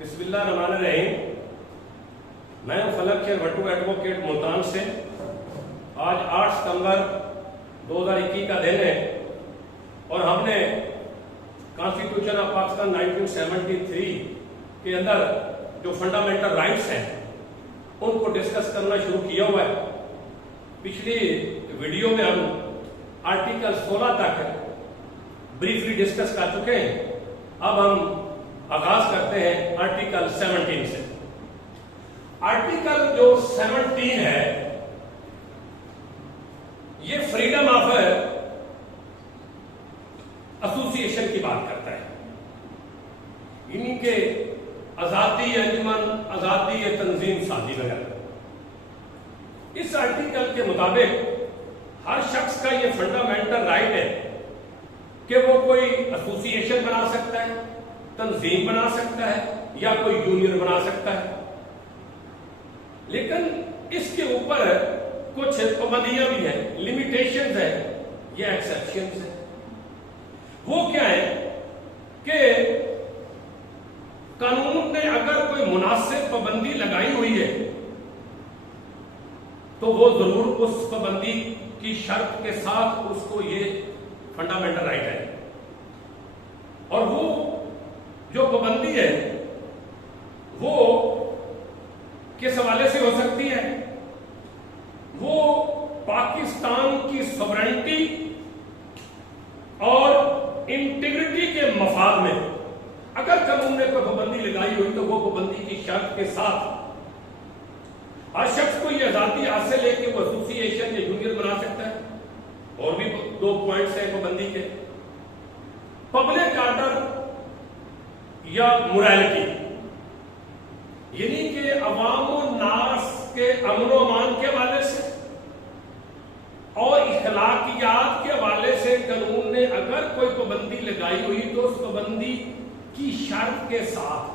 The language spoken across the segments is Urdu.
بسم اللہ الرحمن الرحیم. میں فلک خیر بھٹو ایڈوکیٹ ملتان سے. آج 8 ستمبر 2021 کا دن ہے اور ہم نے کانسٹیٹیوشن آف پاکستان 1973 کے اندر جو فنڈامنٹل رائٹس ہیں ان کو ڈسکس کرنا شروع کیا ہوا ہے. پچھلی ویڈیو میں ہم آرٹیکل 16 تک بریفلی ڈسکس کر چکے ہیں. اب ہم آغاز کرتے ہیں آرٹیکل 17 سے. آرٹیکل جو 17 ہے یہ فریڈم آف ایسوسیشن کی بات کرتا ہے، یعنی کہ آزادی انجمن، آزادی تنظیم سازی وغیرہ. اس آرٹیکل کے مطابق ہر شخص کا یہ فنڈامنٹل رائٹ ہے کہ وہ کوئی ایسوسیشن بنا سکتا ہے، تنظیم بنا سکتا ہے یا کوئی یونین بنا سکتا ہے. لیکن اس کے اوپر کچھ پابندیاں بھی ہیں، لمیٹیشنز ہیں یا ایکسیپشنز ہیں. وہ کیا ہے کہ قانون نے اگر کوئی مناسب پابندی لگائی ہوئی ہے تو وہ ضرور اس پابندی کی شرط کے ساتھ اس کو یہ فنڈامنٹل رائٹ ہے. اور وہ جو پابندی ہے وہ کس حوالے سے ہو سکتی ہے؟ وہ پاکستان کی سوورنٹی اور انٹیگریٹی کے مفاد میں اگر قانون نے کوئی پابندی لگائی ہوئی تو وہ پابندی کی شرط کے ساتھ ہر شخص کو یہ آزادی حاصل ہے کہ وہ ایسوسیشن یا یونین بنا سکتا ہے. اور بھی 2 پوائنٹس ہیں پابندی کے. پبلک آرڈر یا morality، یعنی کہ عوام الناس کے امن و امان کے حوالے سے اور اخلاقیات کے حوالے سے قانون نے اگر کوئی پابندی لگائی ہوئی تو اس پابندی کی شرط کے ساتھ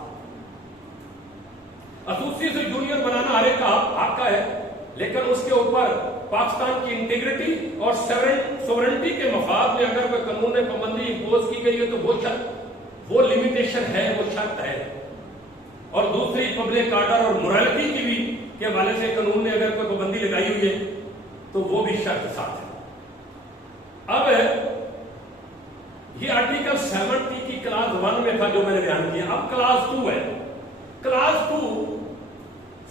ایسوسیشن یونین بنانا ہر ایک کا حق ہے، لیکن اس کے اوپر پاکستان کی انٹیگریٹی اور سوورنٹی کے مفاد میں اگر کوئی قانون نے پابندی امپوز کی گئی ہے تو وہ شرط، وہ لمیٹیشن ہے، وہ شرط ہے. اور دوسری پبلک آرڈر اور morality کی بھی کے حوالے سے قانون نے اگر کوئی پابندی لگائی ہوئی ہے تو وہ بھی شرط ساتھ ہے. اب یہ آرٹیکل 70 کی کلاس 1 میں تھا جو میں نے بیان کیا. اب کلاس 2 ہے. کلاس 2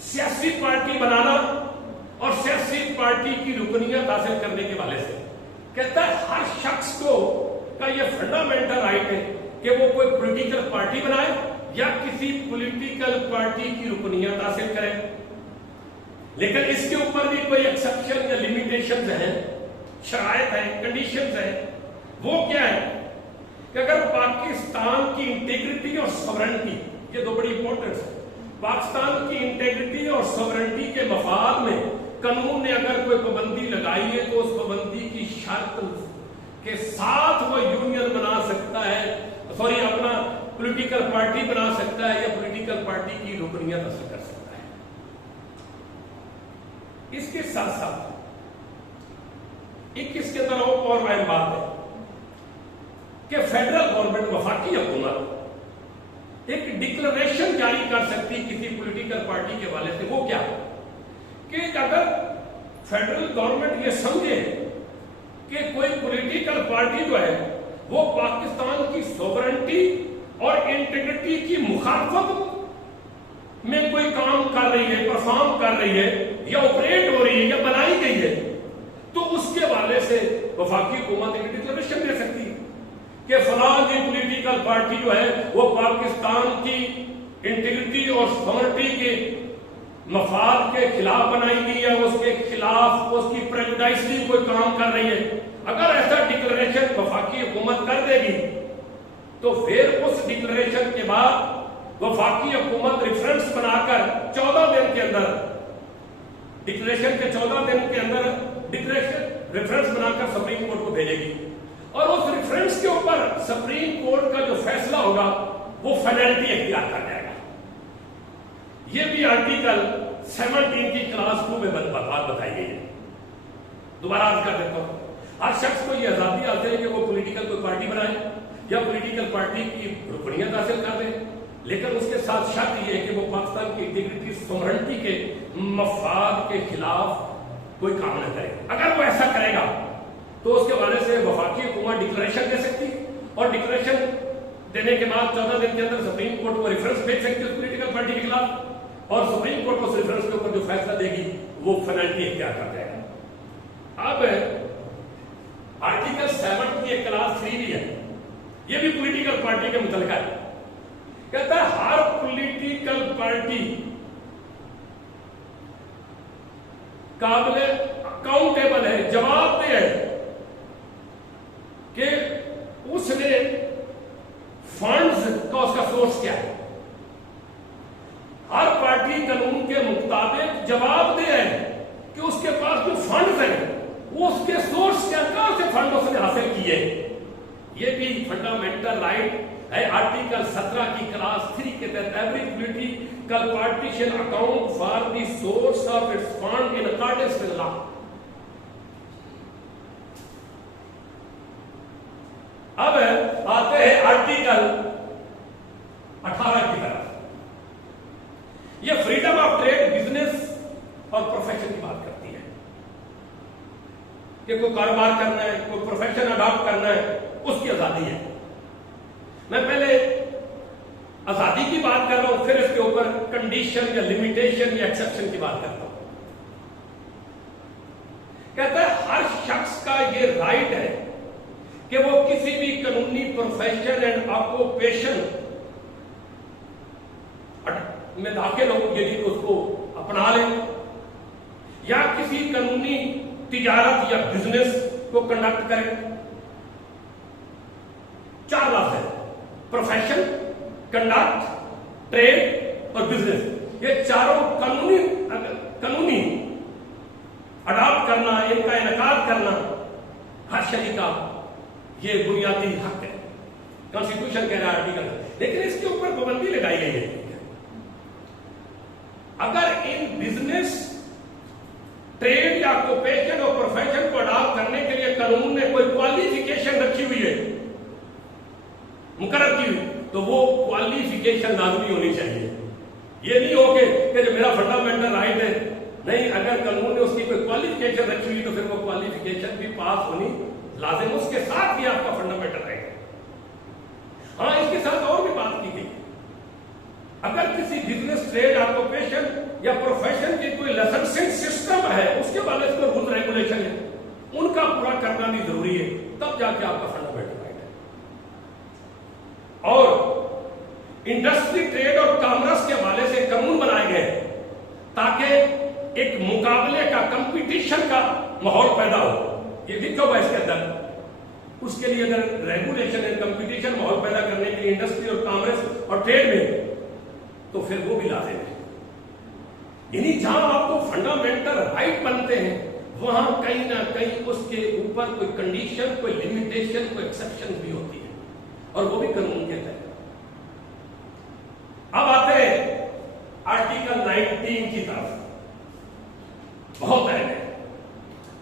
سیاسی پارٹی بنانا اور سیاسی پارٹی کی رکنیت حاصل کرنے کے حوالے سے کہتا ہے ہر شخص کو کا یہ فنڈامنٹل رائٹ ہے کہ وہ کوئی پولیٹیکل پارٹی بنائے یا کسی پولیٹیکل پارٹی کی رکنیت حاصل کرے. لیکن اس کے اوپر بھی کوئی ایکسپشن یا لمیٹیشنز ہیں، شرائط ہیں، کنڈیشنز ہیں. وہ کیا ہے کہ اگر پاکستان کی انٹیگریٹی اور سوورنٹی، یہ 2 بڑی امپورٹنس ہے، پاکستان کی انٹیگریٹی اور سوورنٹی کے مفاد میں قانون نے اگر کوئی پابندی لگائی ہے تو اس پابندی کی شرط کے ساتھ وہ یونین بنا سکتا ہے، اپنا پولیٹیکل پارٹی بنا سکتا ہے یا پولیٹیکل پارٹی کی رکنیت حاصل کر سکتا ہے. اس کے ساتھ ساتھ ایک اس کے اندر اور اہم بات ہے کہ فیڈرل گورنمنٹ، وفاقی حکومت ایک ڈکلریشن جاری کر سکتی کسی پولیٹیکل پارٹی کے حوالے سے. وہ کیا کہ اگر فیڈرل گورنمنٹ یہ سمجھے کہ کوئی پولیٹیکل پارٹی جو ہے وہ پاکستان کی سوورنٹی اور انٹیگریٹی کی مخالفت میں کوئی کام کر رہی ہے، پرفارم کر رہی ہے یا آپریٹ ہو رہی ہے یا بنائی گئی ہے، تو اس کے حوالے سے وفاقی حکومت ایک ڈکلریشن دے سکتی ہے کہ فلاں کی پولیٹیکل پارٹی جو ہے وہ پاکستان کی انٹیگریٹی اور سوورنٹی کے مفاد کے خلاف بنائی گئی ہے، اس کے خلاف اس کی پریجوڈائسلی کوئی کام کر رہی ہے. اگر ایسا ڈکلریشن وفاقی حکومت کر دے گی تو پھر اس ڈکلریشن کے بعد وفاقی حکومت ریفرنس بنا کر 14 دن کے اندر، ڈکلریشن کے 14 دن کے اندر ڈکلریشن ریفرنس بنا کر سپریم کورٹ کو بھیجے گی اور اس ریفرنس کے اوپر سپریم کورٹ کا جو فیصلہ ہوگا وہ فائنلٹی اختیار کر جائے گا. یہ بھی آرٹیکل 17 کی کلاس 2 میں بات بتائی گئی ہے. دوبارہ عرض کر دیتا ہوں، ہر شخص کو یہ آزادی حاصل ہے کہ وہ پولیٹیکل کوئی پارٹی بنائے یا پولیٹیکل پارٹی کی رکنیت حاصل کر دے لیکن اس کے ساتھ شرط یہ ہے کہ وہ پاکستان کی انٹیگریٹی سوورنٹی کے مفاد کے خلاف کوئی کام نہ کرے. اگر وہ ایسا کرے گا تو اس کے حوالے سے وفاقی حکومت ڈکلریشن دے سکتی اور ڈکلریشن دینے کے بعد 14 دن کے اندر سپریم کورٹ کو ریفرنس بھیج سکتی ہے اس پولیٹیکل پارٹی کے خلاف اور سپریم کورٹ اس ریفرنس کے اوپر جو فیصلہ دے گی وہ فینلٹی اختیار کر جائے گا. اب آرٹیکل 7 کی ایک کلاس 3 بھی ہے, یہ بھی پولیٹیکل پارٹی کے متعلقہ ہے. کہتا ہے ہر پولیٹیکل پارٹی قابل اکاؤنٹیبل ہے, جواب دہ ہے کہ اس نے فنڈز کا اس کا سورس کیا ہے. ہر پارٹی قانون کے مطابق جواب دہ ہے کہ اس کے پاس جو فنڈز ہیں وہ اس کے سورس کیا, کہاں سے فنڈ اس نے حاصل کیے. یہ بھی فنڈامنٹل رائٹ ہے. آرٹیکل 17 کی کلاس 3 کے تحت every political party shall account for the source of its fund in accordance with law. اب آتے ہیں آرٹیکل 18 کی طرف. یہ فریڈم آف ٹریڈ, بزنس اور پروفیشن کی بات کرتی ہے کہ کوئی کاروبار کرنا ہے, کوئی پروفیشن اڈاپٹ کرنا ہے, اس کی آزادی ہے. میں پہلے آزادی کی بات کر رہا ہوں, پھر اس کے اوپر کنڈیشن یا لمیٹیشن یا ایکسپشن کی بات کرتا ہوں. کہتا ہے ہر شخص کا یہ رائٹ ہے کہ وہ کسی بھی قانونی پروفیشن اینڈ آکوپیشن میں داخل ہو, یعنی اس کو اپنا لیں, یا کسی قانونی تجارت یا بزنس کو کنڈکٹ کریں. 4 لفظ ہے, پروفیشن, کنڈکٹ, ٹریڈ اور بزنس. یہ چاروں قانونی اڈاپٹ کرنا, ان کا انعقاد کرنا ہر شہری کا یہ بنیادی حق ہے. کانسٹیٹیوشن کہہ رہا ہے آرٹیکل, لیکن اس کے اوپر پابندی لگائی گئی ہے. اگر ان بزنس, ٹریڈ یا آکوپیشن اور پروفیشن کو اڈاپٹ کرنے کے لیے قانون نے کوئی کوالیفیکیشن رکھی ہوئی ہے, مقرر کی ہوئی, تو وہ کوالیفیکیشن لازمی ہونی چاہیے. یہ نہیں ہو کہ جو میرا فنڈامنٹل رائٹ ہے, نہیں, اگر قانون نے اس کی کوئی کوالیفیکیشن رکھی ہوئی تو پھر وہ کوالیفیکیشن بھی پاس ہونی لازم, اس کے ساتھ بھی آپ کا فنڈامنٹل رائٹ ہے. ہاں, اس کے ساتھ اور بھی بات کی گئی, اگر کسی بزنس, ٹریڈ, آکوپیشن یا پروفیشن کی کوئی لائسنسنگ سسٹم ہے, اس کے بعد اس کو رول ریگولیشن ہے, ان کا پورا کرنا بھی ضروری ہے, تب جا کے آپ کا فنڈامنٹل رائٹ ہے. اور انڈسٹری, ٹریڈ اور کامرس کے حوالے سے قانون بنائے گئے تاکہ ایک مقابلے کا, کمپٹیشن کا ماحول پیدا ہو. یہ لکھا ہوا ہے اس کے اندر. اس کے لیے اگر ریگولیشن ہے, کمپٹیشن ماحول پیدا کرنے کے لیے انڈسٹری اور کامرس اور ٹریڈ میں, تو پھر وہ بھی لازم ہے. یعنی جہاں آپ کو فنڈامنٹل رائٹ بنتے ہیں, وہاں کہیں نہ کہیں اس کے اوپر کوئی کنڈیشن, کوئی لمیٹیشن, کوئی ایکسپشن بھی ہوتی ہے, اور وہ بھی قانون کے تحت. اب آتے ہیں آرٹیکل 19 کی طرف. بہت اہم ہے,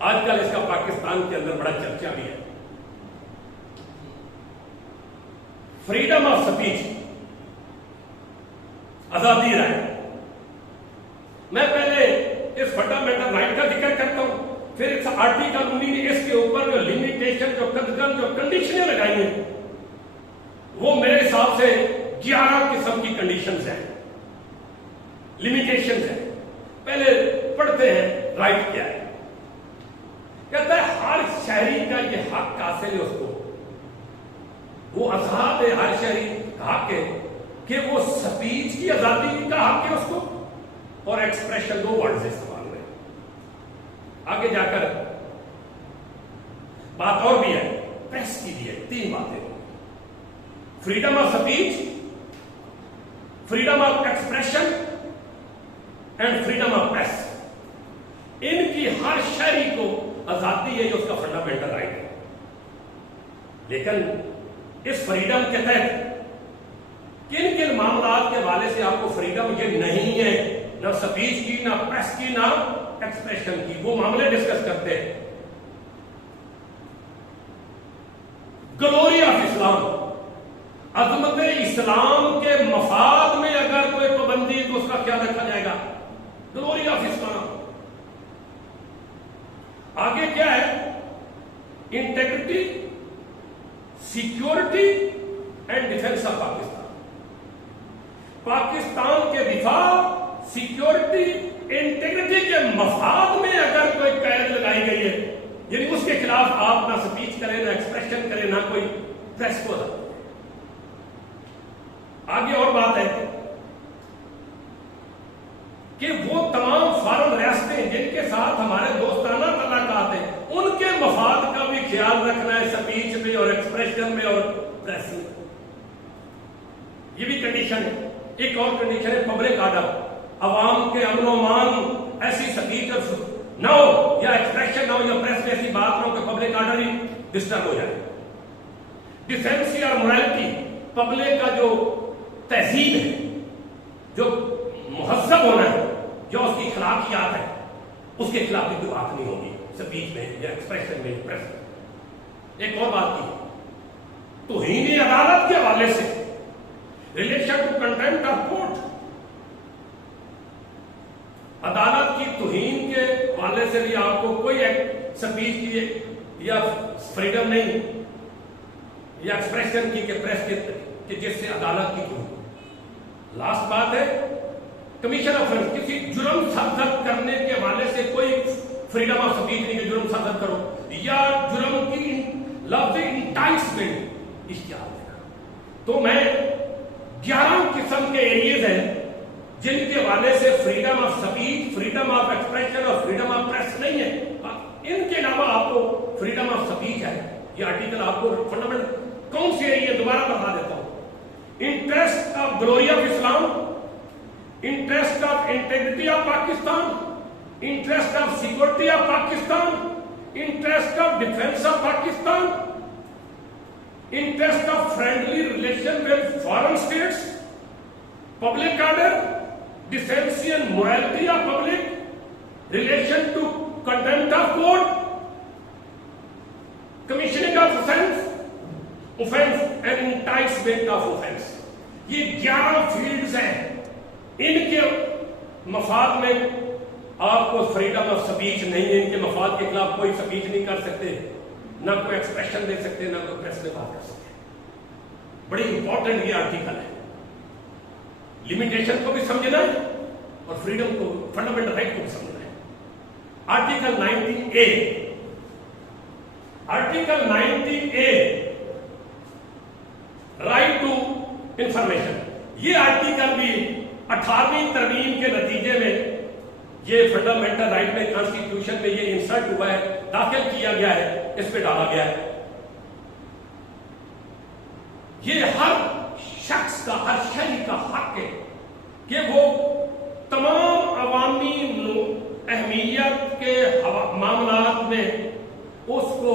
آج کل اس کا پاکستان کے اندر بڑا چرچا بھی ہے. فریڈم آف اسپیچ, آزادی رائے. میں پہلے اس فنڈامنٹل رائٹ کا ذکر کرتا ہوں, پھر اس آرٹیکل 19 اس کے اوپر جو لمیٹیشن, جو قدغن, جو کنڈیشنیں لگائی ہیں, وہ میرے حساب سے 11 قسم کی کنڈیشنز ہیں, لمیٹیشنز ہیں. پہلے پڑھتے ہیں رائٹ کیا ہے. کہتا ہے ہر شہری کا یہ حق حاصل ہے, اس کو وہ آزاد ہے, ہر شہری کا حق ہے کہ وہ سپیچ کی آزادی کا حق ہے اس کو, اور ایکسپریشن, 2 ورڈز استعمال ہوئے. آگے جا کر بات اور بھی ہے, پریس کی بھی ہے. 3 باتیں, freedom of speech, freedom of expression and freedom of press. ان کی ہر شہری کو آزادی ہے, جو اس کا فنڈامنٹل رائٹ ہے. لیکن اس فریڈم کے تحت کن کن معاملات کے حوالے سے آپ کو فریڈم یہ نہیں ہے, نہ سپیچ کی, نہ پریس کی, نہ ایکسپریشن کی, وہ معاملے ڈسکس کرتے ہیں. گلوری آف اسلام, عظمت اسلام کے مفاد میں اگر کوئی پابندی تو اس کا کیا رکھا جائے گا؟ گلوری آف اسلام. آگے کیا ہے؟ Integrity, security and defence of Pakistan. Pakistan کے دفاع، سیکورٹی، انٹیگریٹی کے مفاد میں اگر کوئی قید لگائی گئی ہے، یعنی اس کے خلاف آپ نہ سپیچ کریں، نہ ایکسپریشن کریں، نہ کوئی پریس کو. آگے اور بات ہے کہ وہ تمام فارم ریاستیں جن کے ساتھ ہمارے دوستانہ تعلقات ہیں، ان کے مفاد کا بھی خیال رکھنا ہے سپیچ میں اور ایکسپریشن میں اور پریس میں. یہ بھی کنڈیشن ہے. ایک اور کنڈیشن ہے پبلک آرڈر. عوام کے امن و امان، ایسی سپیچ نہ ہو یا ایکسپریشن نہ ہو یا پریس میں ایسی بات نہ ہو کہ پبلک آرڈر ہی ڈسٹرب ہو جائے. ڈیسینسی اور morality، پبلک کا جو تہذیب ہے، جو مہذب ہونا ہے، جو اس کی اخلاقیات ہے، اس کے خلاف بھی کوئی بات نہیں ہوگی سپیچ میں یا ایکسپریشن میں، پریس میں. ایک اور بات کی توہین عدالت کے حوالے سے، relation to contempt of court, عدالت کی توہین کے حوالے سے بھی آپ کو کوئی سپیچ کی یا فریڈم نہیں یا ایکسپریشن کی کہ پریس کی جس سے عدالت کی توہین. لاسٹ بات ہے کمیشن آف کسی جرم سرزد کرنے کے حوالے سے کوئی فریڈم آف سپیچ نہیں کہ جرم سرزد کرو یا جرم کی لفظ انٹائسمنٹ اشتہار دینا. تو میں 11 قسم کے ایریز ہیں جن کے حوالے سے freedom of speech, freedom of expression اور فریڈم آف پریس نہیں ہے. ان کے علاوہ آپ کو فریڈم آف سپیچ ہے. یہ آرٹیکل آپ کو فنڈامنٹل کون سی ایریا دوبارہ بتا دیتا ہوں. Interest of glory of Islam, interest of integrity of Pakistan, interest of security of Pakistan, interest of defence of Pakistan, interest of friendly relation with foreign states, public order, decency and morality of public, relation to contempt of court, commissioning of offense and incitement of offense. یہ 11 فیلڈز ہیں. ان کے مفاد میں آپ کو فریڈم آف سپیچ نہیں ہے. ان کے مفاد کے خلاف کوئی سپیچ نہیں کر سکتے، نہ کوئی ایکسپریشن دے سکتے، نہ کوئی پریس میں بات کر سکتے. بڑی امپورٹنٹ یہ آرٹیکل ہے. لمیٹیشن کو بھی سمجھنا ہے اور فریڈم کو، فنڈامنٹل رائٹ کو بھی سمجھنا ہے. Article 19A، article 19A right to information. یہ آرٹیکل بھی 18ویں ترمیم کے نتیجے میں یہ فنڈامنٹل رائٹ میں کانسٹیٹیوشن میں یہ انسرٹ ہوا ہے، داخل کیا گیا ہے، اس پہ ڈالا گیا ہے. یہ ہر شخص کا، ہر شہری کا حق ہے کہ وہ تمام عوامی اہمیت کے معاملات میں اس کو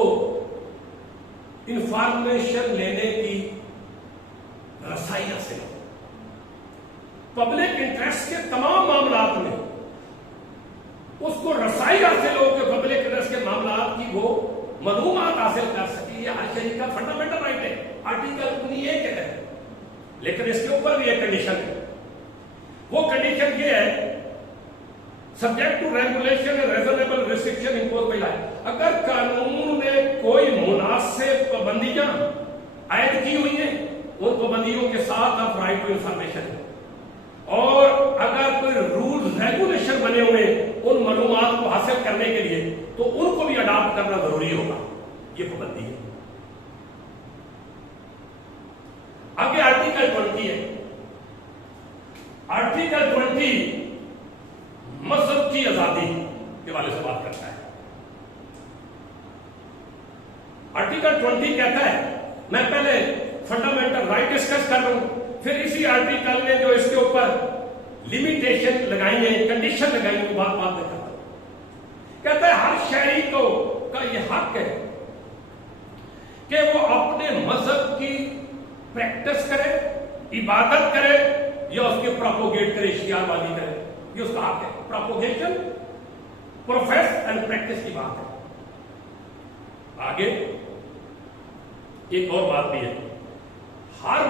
انفارمیشن لینے کی رسائی حاصل ہو. پبلک انٹرسٹ کے تمام معاملات میں اس کو رسائی حاصل ہو کہ پبلک انٹرسٹ کے معاملات کی وہ معلومات حاصل کر سکے. یہ ہر شہری کا فنڈامنٹل رائٹ ہے. آرٹیکل 19A کے ہے. لیکن اس کے اوپر بھی ایک کنڈیشن ہے. وہ کنڈیشن یہ ہے subject to regulation reasonable restriction impose by law. اگر قانون نے کوئی مناسب پابندیاں عائد کی ہوئی ہیں، ان پابندیوں کے ساتھ آپ رائٹ ٹو انفارمیشن ہے. اور اگر کوئی رول ریگولیشن بنے ہوئے ان معلومات کو حاصل کرنے کے لیے تو ان کو بھی اڈاپٹ کرنا ضروری ہوگا. یہ پابندی ہے. آگے آرٹیکل 20 ہے. آرٹیکل 20 مذہب کی آزادی کے حوالے سے بات کرتا ہے. آرٹیکل 20 کہتا ہے، میں پہلے فنڈامنٹل رائٹ ڈسکس کر رہا ہوں، پھر اسی آرٹیکل نے جو اس کے اوپر لمیٹیشن لگائی ہیں، کنڈیشن لگائی ہیں، بات میں کرتا ہوں. کہتا ہے ہر شہری کو کا یہ حق ہے کہ وہ اپنے مذہب کی پریکٹس کرے، عبادت کرے یا اس کے پروپوگیٹ کرے، اشتہار بازی کرے. یہ اس کا حق ہے. پروپوگیشن، پروفیس اینڈ پریکٹس کی بات ہے. آگے ایک اور بات بھی ہے، ہر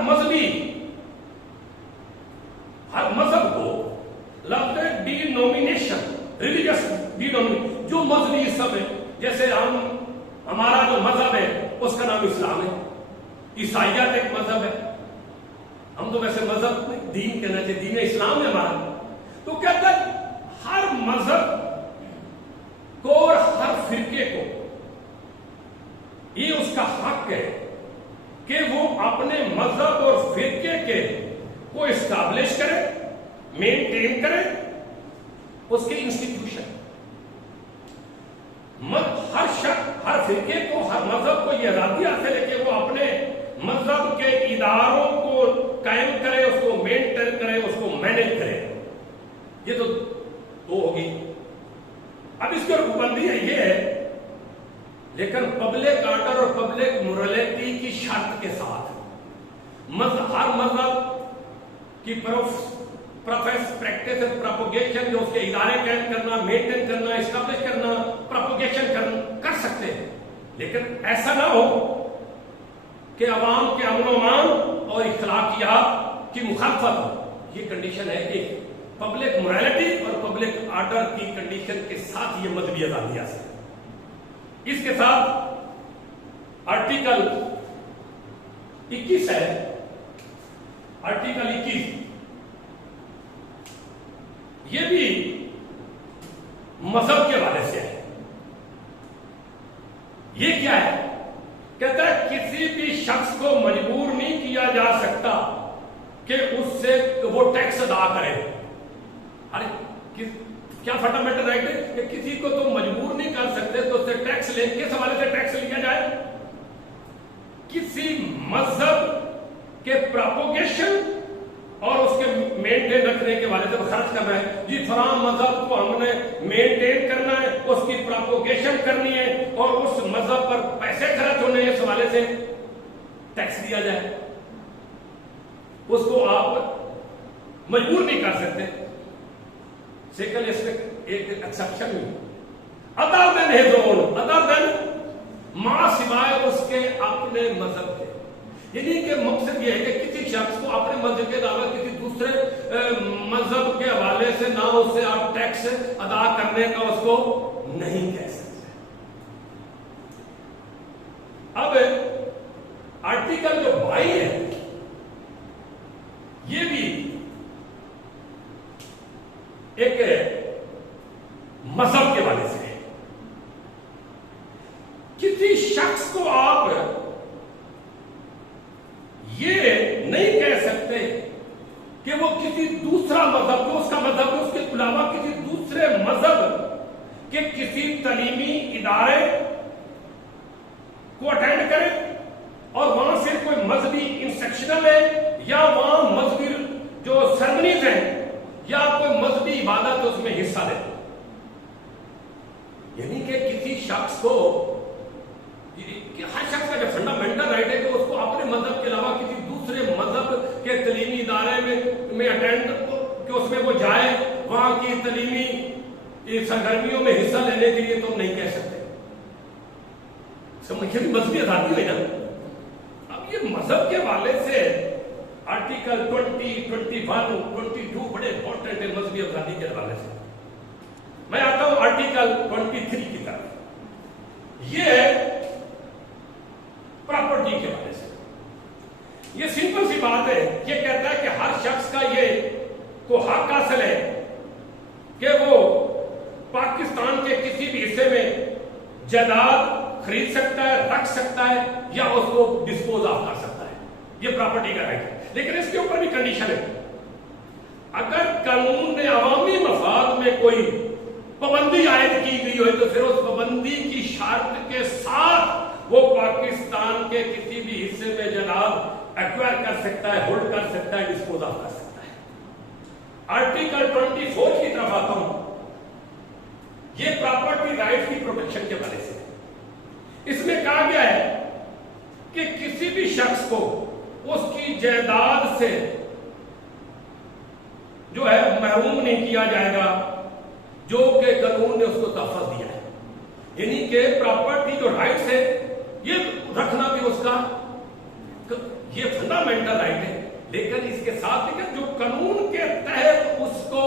مذہب کو لفظ ڈینومینیشن، ریلیجس ڈینومینیشن، جو مذہبی سب ہے، جیسے ہمارا جو مذہب ہے اس کا نام اسلام ہے، عیسائیت ایک مذہب ہے، ہم تو ویسے مذہب دین کہنا چاہیے، دین اسلام ہے ہمارا، تو کہتا ہے ہر مذہب کو اور ہر فرقے کو یہ اس کا حق ہے کہ وہ اپنے مذہب اور فرقے کے کو اسٹیبلش کرے، مینٹین کرے، اس کے انسٹیٹیوشن، ہر شخص، ہر فرقے کو، ہر مذہب کو یہ آزادی حاصل ہے کہ وہ اپنے مذہب کے اداروں کو قائم کرے، اس کو مینٹین کرے، اس کو مینج کرے. یہ تو دو ہوگی. اب اس کی رخبندی ہے یہ ہے، لیکن پبلک آرڈر اور پبلک مورالٹی کی شرط کے ساتھ ہر مذہب کی پریکٹس پروپیگیشن، جو اس کے ادارے قائم کرنا، مینٹین کرنا، اسٹیبلش کرنا، پروپیگیشن کر سکتے ہیں، لیکن ایسا نہ ہو کہ عوام کے امن و امان اور اخلاقیات کی مخالفت ہو. یہ کنڈیشن ہے کہ پبلک مورالٹی اور پبلک آرڈر کی کنڈیشن کے ساتھ یہ مذہبی آزادی حاصل ہے. اس کے ساتھ آرٹیکل 21 ہے، آرٹیکل 21 یہ بھی مذہب کے حوالے سے ہے. یہ کیا ہے؟ کہتا ہے کسی بھی شخص کو مجبور نہیں کیا جا سکتا کہ اس سے وہ ٹیکس ادا کرے. ارے کیا فنڈامنٹل رائٹ ہے کہ کسی کو تو مجبور نہیں کر سکتے تو اس سے ٹیکس لے. کس حوالے سے ٹیکس لیا جائے؟ کسی مذہب کے پروپیگیشن اور اس کے مینٹین رکھنے کے حوالے سے خرچ کرنا ہے. جی فلاں مذہب کو ہم نے مینٹین کرنا ہے، اس کی پروپیگیشن کرنی ہے اور اس مذہب پر پیسے خرچ ہونے ہیں، اس حوالے سے ٹیکس دیا جائے. اس کو آپ مجبور نہیں کر سکتے. سیکل اس میں ایک ایکسپشن بھی، ادر دین ہز اون، ادر دین ماں سوائے اس کے اپنے مذہب کے. یعنی کہ مقصد یہ ہے کہ کسی شخص کو اپنے مذہب کے علاوہ کسی دوسرے مذہب کے حوالے سے نہ اس سے آپ ٹیکس ادا کرنے کا اس کو نہیں کہہ سکتے. اب آرٹیکل جو 22 ہے یہ بھی ایک مذہب کے حوالے سے ہے. کسی شخص کو آپ یہ نہیں کہہ سکتے کہ وہ کسی دوسرا مذہب کو، اس کا مذہب اس کے علاوہ کسی دوسرے مذہب کے کسی تعلیمی ادارے کو اٹینڈ کرے اور وہاں سے کوئی مذہبی انسٹرکشنل ہے یا وہاں مذہبی جو سرمنیز ہیں یا کوئی مذہبی عبادت اس میں حصہ لے. یعنی کہ کسی شخص کو، ہر شخص کا جو فنڈامنٹل رائٹ ہے کہ اس کو اپنے مذہب کے علاوہ کسی دوسرے مذہب کے تعلیمی ادارے میں اٹینڈ، کہ اس میں وہ جائے، وہاں کی تعلیمی سرگرمیوں میں حصہ لینے کے لیے تو نہیں کہہ سکتے. سمجھے مذہبی آزادی ہوئی نا. اب یہ مذہب کے حوالے سے آرٹیکل 20, 21, 22 بڑے امپورٹنٹ ہے مذہبی آزادی کے حوالے سے. میں آتا ہوں آرٹیکل 23 کی طرف. یہ ہے پراپرٹی کے حوالے سے. یہ سمپل سی بات ہے. یہ کہتا ہے کہ ہر شخص کا یہ تو حق حاصل ہے کہ وہ پاکستان کے کسی بھی حصے میں جائیداد خرید سکتا ہے، رکھ سکتا ہے یا اس کو ڈسپوز آف کر سکتا ہے. یہ پراپرٹی کا رائٹ ہے. لیکن اس کے اوپر بھی کنڈیشن ہے. اگر قانون نے عوامی مفاد میں کوئی پابندی عائد کی گئی ہوئی تو پھر اس پابندی کی شرط کے ساتھ وہ پاکستان کے کسی بھی حصے میں جائیداد ایکوائر کر سکتا ہے، ہولڈ کر سکتا ہے، ڈسپوز آف کر سکتا ہے. آرٹیکل 24 کی طرف آتا ہوں. یہ پراپرٹی رائٹ کی پروٹیکشن کے حوالے سے. اس میں کہا گیا ہے کہ کسی بھی شخص کو اس کی جائیداد سے جو ہے محروم نہیں کیا جائے گا جو کہ قانون نے اس کو تحفظ دیا ہے. یعنی کہ پراپرٹی جو رائٹس ہے یہ رکھنا بھی اس کا، یہ فنڈامنٹل رائٹ ہے، لیکن اس کے ساتھ لیکن جو قانون کے تحت اس کو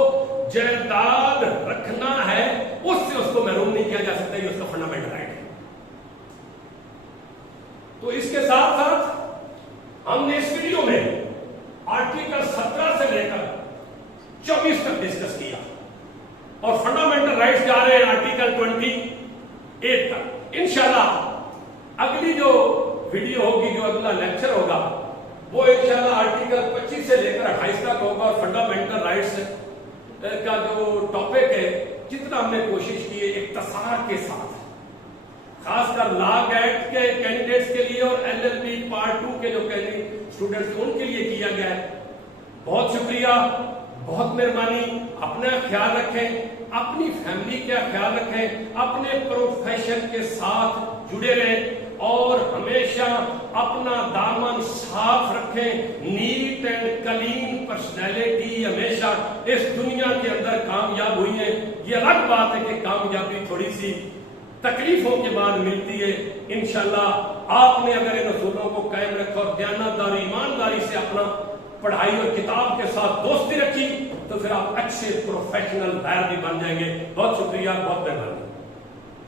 جائیداد رکھنا ہے اس سے اس کو محروم نہیں کیا جا سکتا، یہ اس کا فنڈامنٹل رائٹ ہے۔ تو اس کے ساتھ ساتھ ہم نے اس ویڈیو میں آرٹیکل 17 سے لے کر 24 تک ڈسکس کیا، اور فنڈامنٹل رائٹس جا رہے ہیں آرٹیکل 28 تک۔ انشاءاللہ اگلی جو ویڈیو ہوگی، جو اگلا لیکچر ہوگا، وہ انشاءاللہ آرٹیکل 25 سے لے کر 28 تک ہوگا، اور فنڈامنٹل رائٹس کا جو ٹاپک ہے جتنا ہم نے کوشش کی ہے اختصار کے ساتھ، خاص کر لا ایکٹ کے کینڈیڈیٹس کے لیے اور LLB پارٹ 2 کے جو اسٹوڈنٹس ان کے لیے کیا گیا ہے۔ بہت شکریہ، بہت مہربانی، اپنا خیال رکھیں، اپنی فیملی کا خیال رکھیں، اپنے پروفیشن کے ساتھ جڑے رہیں، اور ہمیشہ اپنا دامن صاف رکھیں۔ نیٹ اینڈ کلین پرسنالٹی ہمیشہ اس دنیا کے اندر کامیاب ہوئی ہے۔ یہ الگ بات ہے کہ کامیابی تھوڑی سی تکلیفوں کے بعد ملتی ہے۔ انشاءاللہ آپ نے اگر ان اصولوں کو قائم رکھا اور دیانتداری ایمانداری سے اپنا پڑھائی اور کتاب کے ساتھ دوستی رکھی، تو پھر آپ اچھے پروفیشنل لائر بھی بن جائیں گے۔ بہت شکریہ، بہت مہربانی۔